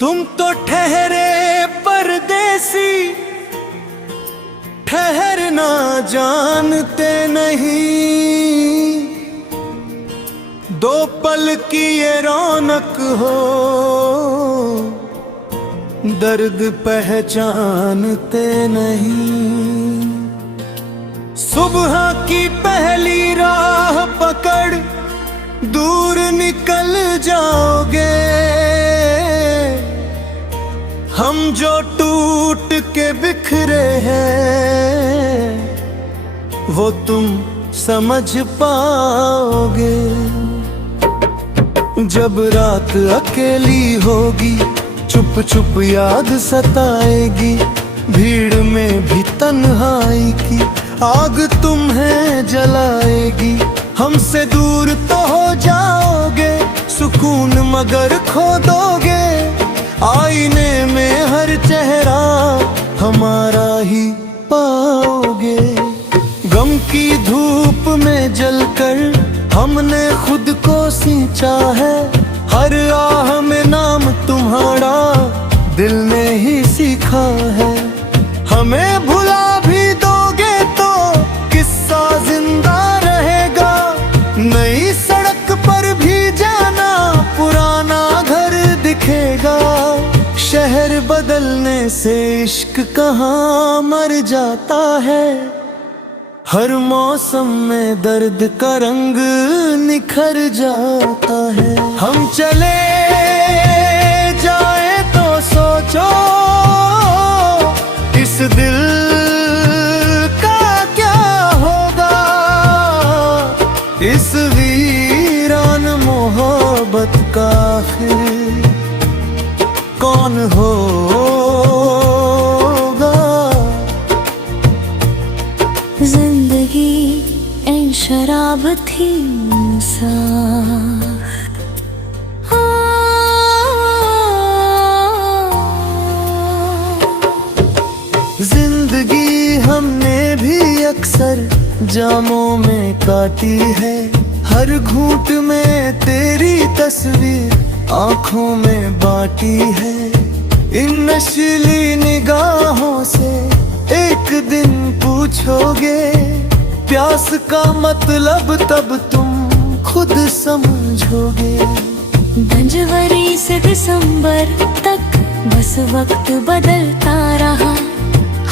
तुम तो ठहरे परदेसी, ठहरना जानते नहीं। दो पल की ये रौनक हो, दर्द पहचानते नहीं। सुबह की पहली राह पकड़ दूर निकल जाओगे। हम जो टूट के बिखरे हैं वो तुम समझ पाओगे। जब रात अकेली होगी, चुप चुप याद सताएगी। भीड़ में भी तन्हाई की आग तुम्हें जलाएगी। हमसे दूर तो हो जाओगे, सुकून मगर खो दोगे। आईने में हर चेहरा हमारा ही पाओगे। गम की धूप में जलकर हमने खुद को सींचा है। हर आह में नाम तुम्हारा दिल ने ही सीखा है। हमें भुला भी दोगे तो किस्सा जिंदा रहेगा। नई सड़क पर भी जाना, पुराना घर दिखेगा। शहर बदलने से इश्क कहाँ मर जाता है। हर मौसम में दर्द का रंग निखर जाता है। हम चले जाए तो सोचो, इस दिल का क्या होगा। इस वीरान मोहब्बत का आखिर कौन होगा। जिंदगी ऐन शराब थी साथ। जिंदगी हमने भी अक्सर जामों में काटी है। हर घूंट में तेरी तस्वीर आँखों में बाटी है। इन नशीली निगाहों से एक दिन पूछोगे, प्यास का मतलब तब तुम खुद समझोगे। जनवरी से दिसंबर तक बस वक्त बदलता रहा।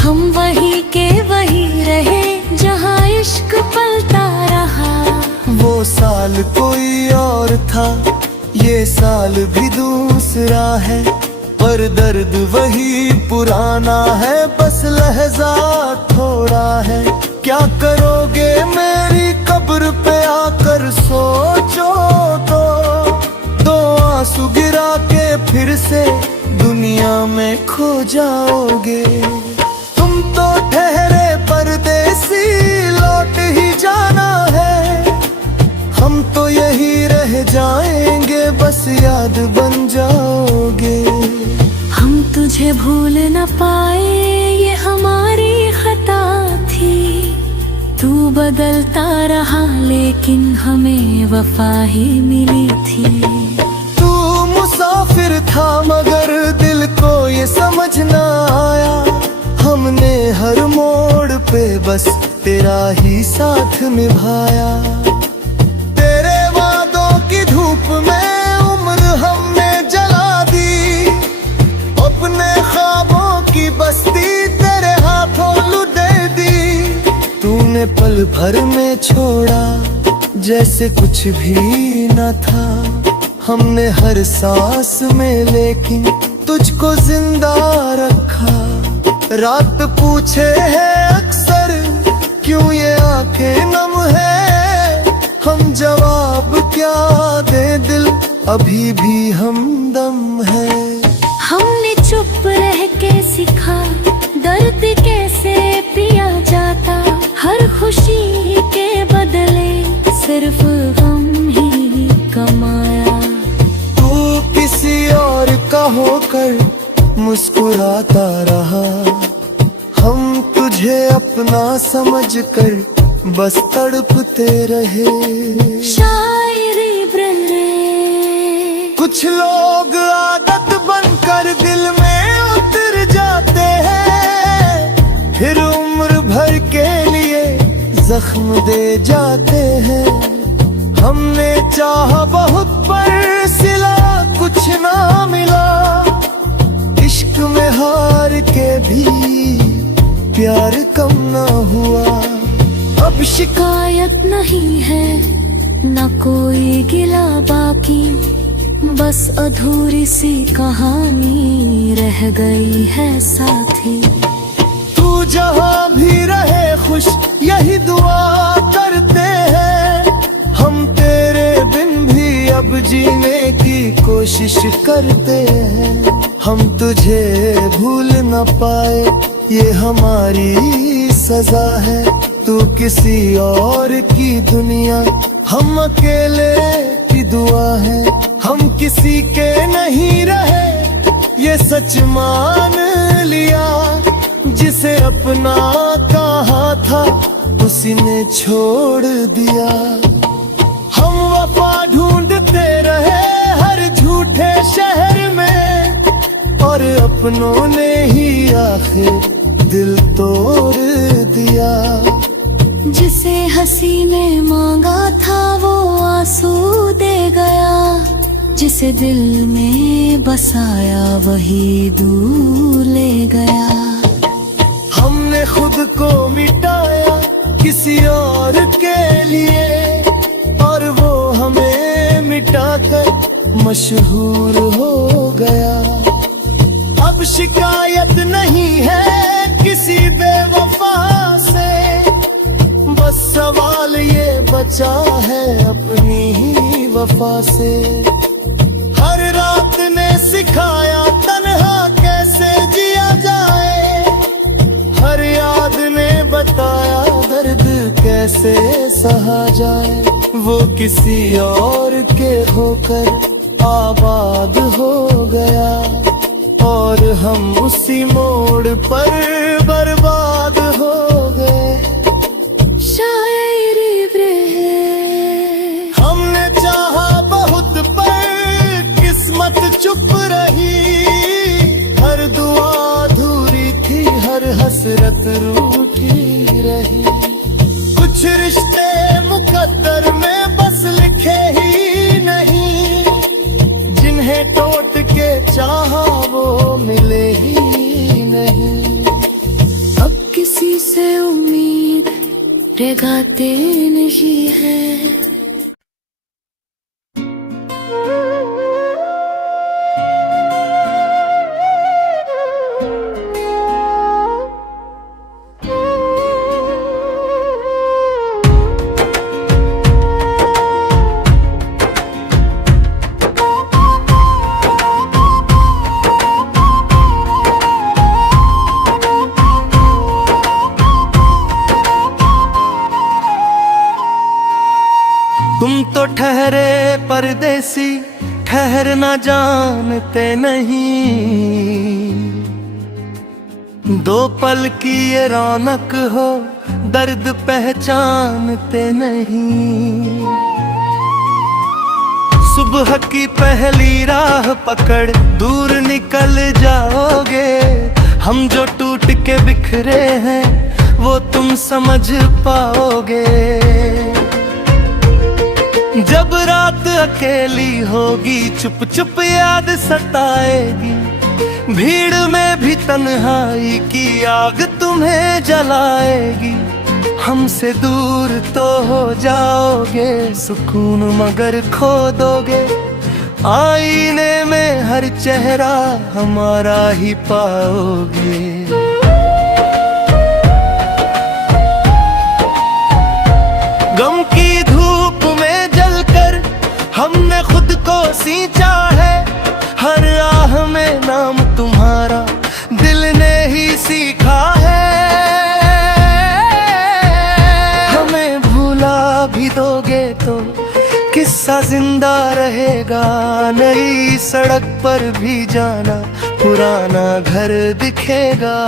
हम वही के वही रहे जहाँ इश्क पलता रहा। वो साल कोई और था, ये साल भी दूसरा है। पर दर्द वही पुराना है, बस लहजा थोड़ा है। क्या करोगे मेरी कब्र पे आकर सोचो तो। दो आंसू गिरा के फिर से दुनिया में खो जाओगे। तुम तो ठहरे परदेसी, लौट ही जाना है। हम तो यही रह जाएंगे, बस याद बन जाओगे। हम तुझे भूल न पाए, ये हमारी खता थी। तू बदलता रहा लेकिन हमें वफा ही मिली थी। तू मुसाफिर था मगर दिल को ये समझ न आया। हमने हर मोड़ पे बस तेरा ही साथ निभाया। तेरे वादों की धूप में उम्र हमने जला दी। अपने ख्वाबों की बस्ती तेरे हाथों लुटे दी। तूने पल भर में छोड़ा जैसे कुछ भी न था। हमने हर सांस में लेकिन तुझको जिंदा रखा। रात पूछे है अक्सर क्यों ये आंखें नम है। हम जवाब क्या दे, दिल अभी भी हमदम है। हमने चुप रह के सीखा दर्द कैसे पिया जाता। हर खुशी के बदले सिर्फ गम ही कमाया। तू किसी और का होकर मुस्कुराता रहा। हम तुझे अपना समझकर बस तड़पते रहे। शायरी ब्रले कुछ लोग आदत बनकर जख्म दे जाते हैं। हमने चाहा बहुत पर सिला कुछ ना मिला, इश्क में हार के भी प्यार कम ना हुआ। अब शिकायत नहीं है न कोई गिला बाकी, बस अधूरी सी कहानी रह गई है साथी। तू जहाँ भी रहे खुश यही दुआ करते हैं, हम तेरे बिन भी अब जीने की कोशिश करते हैं। हम तुझे भूल न पाए ये हमारी सजा है, तू किसी और की दुनिया हम अकेले की दुआ है। हम किसी के नहीं रहे ये सच मान लिया, जिसे अपना कहा था उसी ने छोड़ दिया। हम वफा ढूंढते रहे हर झूठे शहर में, और अपनों ने ही आखिर दिल तोड़ दिया। जिसे हंसी ने मांगा था वो आंसू दे गया, जिसे दिल में बसाया वही दूर ले गया। हमने खुद को मिटाया किसी और के लिए, और वो हमें मिटाकर मशहूर हो गया। अब शिकायत नहीं है किसी बेवफा से, बस सवाल ये बचा है अपनी ही वफा से। हर रात ने सिखाया तन्हा कैसे जिया जाए, हर याद ने बताया दर्द कैसे सहा जाए। वो किसी और के होकर आबाद हो गया, और हम उसी मोड़ पर बर्बाद हो गए। शायरी हमने चाहा बहुत पर किस्मत चुप रही, हर दुआ अधूरी थी हर हसरत रूठी रही। कुछ रिश्ते मुकद्दर में बस लिखे ही नहीं, जिन्हें टोट के चाहा वो मिले ही नहीं। अब किसी से उम्मीद रेगाते नहीं है। तुम तो ठहरे परदेसी ठहर ना जानते नहीं, दो पल की ये रौनक हो दर्द पहचानते नहीं। सुबह की पहली राह पकड़ दूर निकल जाओगे, हम जो टूट के बिखरे हैं वो तुम समझ पाओगे। जब रात अकेली होगी चुप चुप याद सताएगी, भीड़ में भी तन्हाई की आग तुम्हें जलाएगी। हमसे दूर तो हो जाओगे सुकून मगर खो दोगे, आईने में हर चेहरा हमारा ही पाओगे। गम की धूप में जलकर हमने खुद को सींचा है, हर आह में नाम तुम्हारा दिल ने ही सीखा है। हमें भूला भी दोगे तो किस्सा जिंदा रहेगा, नई सड़क पर भी जाना पुराना घर दिखेगा।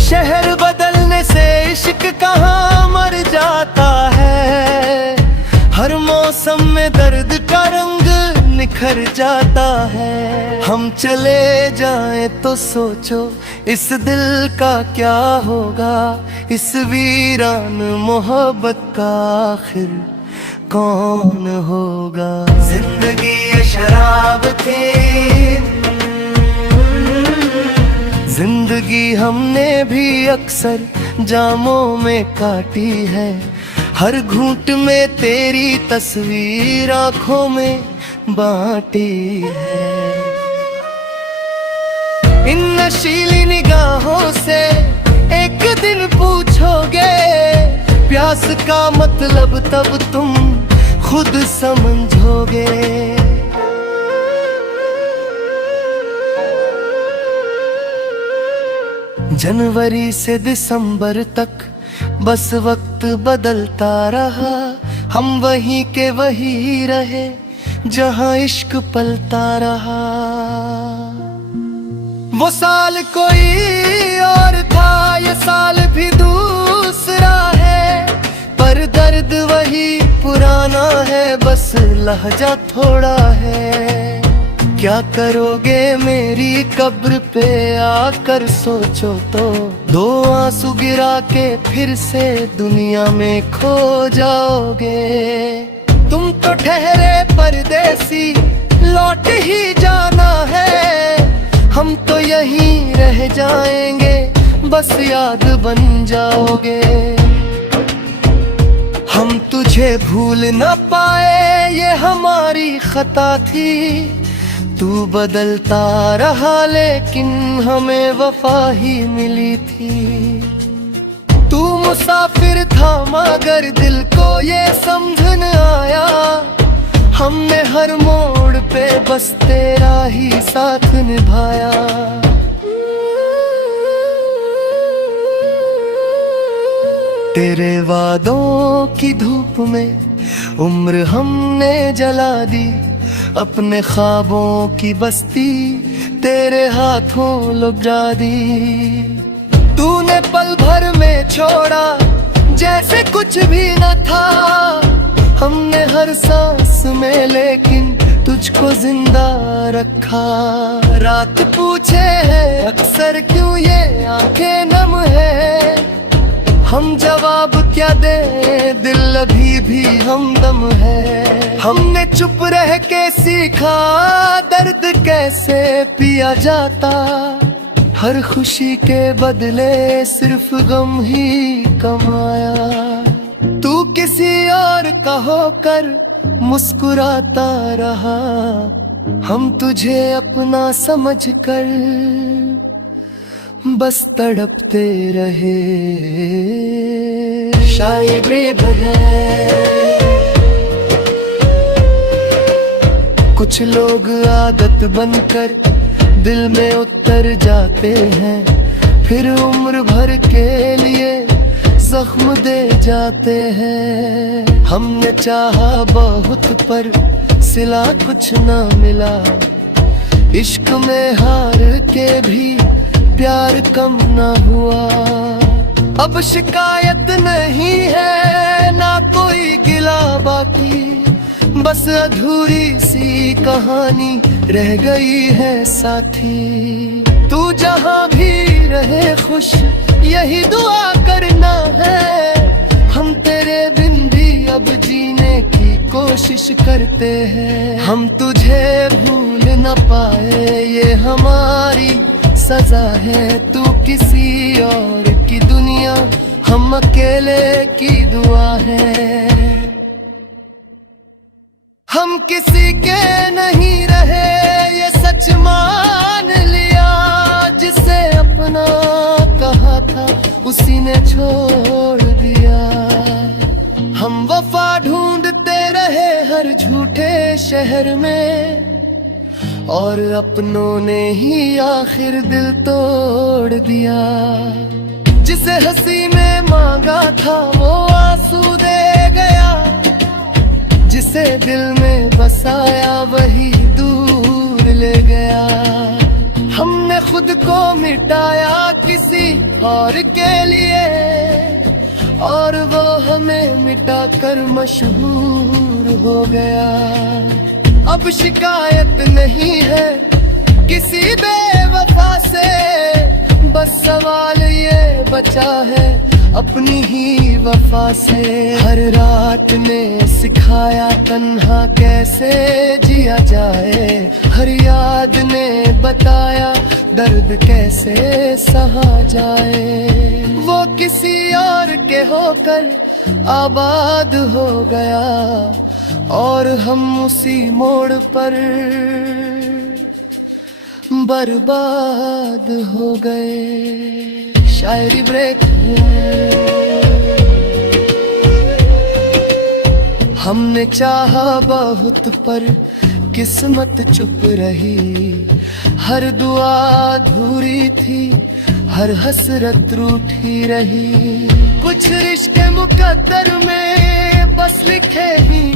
शहर बदलने से इश्क कहाँ मर जाता है, हर मौसम में दर्द का रंग बिखर जाता है। हम चले जाएं तो सोचो इस दिल का क्या होगा, इस वीरान मोहब्बत का आखिर कौन होगा। जिंदगी ये शराब थी, जिंदगी हमने भी अक्सर जामों में काटी है। हर घूंट में तेरी तस्वीर आंखों में बांटी है। इन नशीली निगाहों से एक दिन पूछोगे प्यास का मतलब, तब तुम खुद समझोगे। जनवरी से दिसंबर तक बस वक्त बदलता रहा, हम वहीं के वही रहे जहां इश्क पलता रहा। वो साल कोई और था, ये साल भी दूसरा है, पर दर्द वही पुराना है, बस लहजा थोड़ा है। क्या करोगे मेरी कब्र पे आकर सोचो तो, दो आंसू गिरा के फिर से दुनिया में खो जाओगे। तुम तो ठहरे परदेसी, लौट ही जाना है, हम तो यहीं रह जाएंगे, बस याद बन जाओगे। हम तुझे भूल न पाए ये हमारी खता थी, तू बदलता रहा लेकिन हमें वफा ही मिली थी। तू मुसाफिर था मगर दिल को ये समझ न आया, हमने हर मोड़ पे बस तेरा ही साथ निभाया। तेरे वादों की धूप में उम्र हमने जला दी, अपने ख्वाबों की बस्ती तेरे हाथों लुटा दी। तूने पल भर में छोड़ा जैसे कुछ भी न था, हमने हर सांस में लेकिन तुझको जिंदा रखा। रात पूछे है अक्सर क्यों ये आंखें नम है, हम जवाब क्या दे दिल अभी भी हमदम है। हमने चुप रह के सीखा दर्द कैसे पिया जाता, हर खुशी के बदले सिर्फ गम ही कमाया। तू किसी और का होकर मुस्कुराता रहा, हम तुझे अपना समझकर बस तड़पते रहे। शायरी बगैर कुछ लोग आदत बनकर दिल में उतर जाते हैं, फिर उम्र भर के लिए जख्म दे जाते हैं। हमने चाहा बहुत पर सिला कुछ ना मिला, इश्क में हार के भी प्यार कम ना हुआ। अब शिकायत नहीं है ना कोई गिला बाकी, बस अधूरी सी कहानी रह गई है साथी। तू जहां भी रहे खुश यही दुआ करना है, हम तेरे बिन भी अब जीने की कोशिश करते हैं। हम तुझे भूल न पाए ये हमारी सजा है, तू किसी और की दुनिया हम अकेले की दुआ है। हम किसी के नहीं रहे ये सच मान लिया, जिसे अपना कहा था उसी ने छोड़ दिया। हम वफा ढूंढते रहे हर झूठे शहर में, और अपनों ने ही आखिर दिल तोड़ दिया। जिसे हंसी में मांगा था वो आंसू दे गया, जिसे दिल में बसाया वही दूर ले गया। हमने खुद को मिटाया किसी और के लिए, और वो हमें मिटाकर मशहूर हो गया। अब शिकायत नहीं है किसी बेवफा से, बस सवाल ये बचा है अपनी ही वफा से। हर रात ने सिखाया तन्हा कैसे जिया जाए, हर याद ने बताया दर्द कैसे सहा जाए। वो किसी और के होकर आबाद हो गया और हम उसी मोड़ पर बर्बाद हो गए। शायरी ब्रेक। हमने चाहा बहुत पर किस्मत चुप रही, हर दुआ अधूरी थी, हर हसरत रूठी रही। कुछ रिश्ते मुकद्दर में बस लिखे ही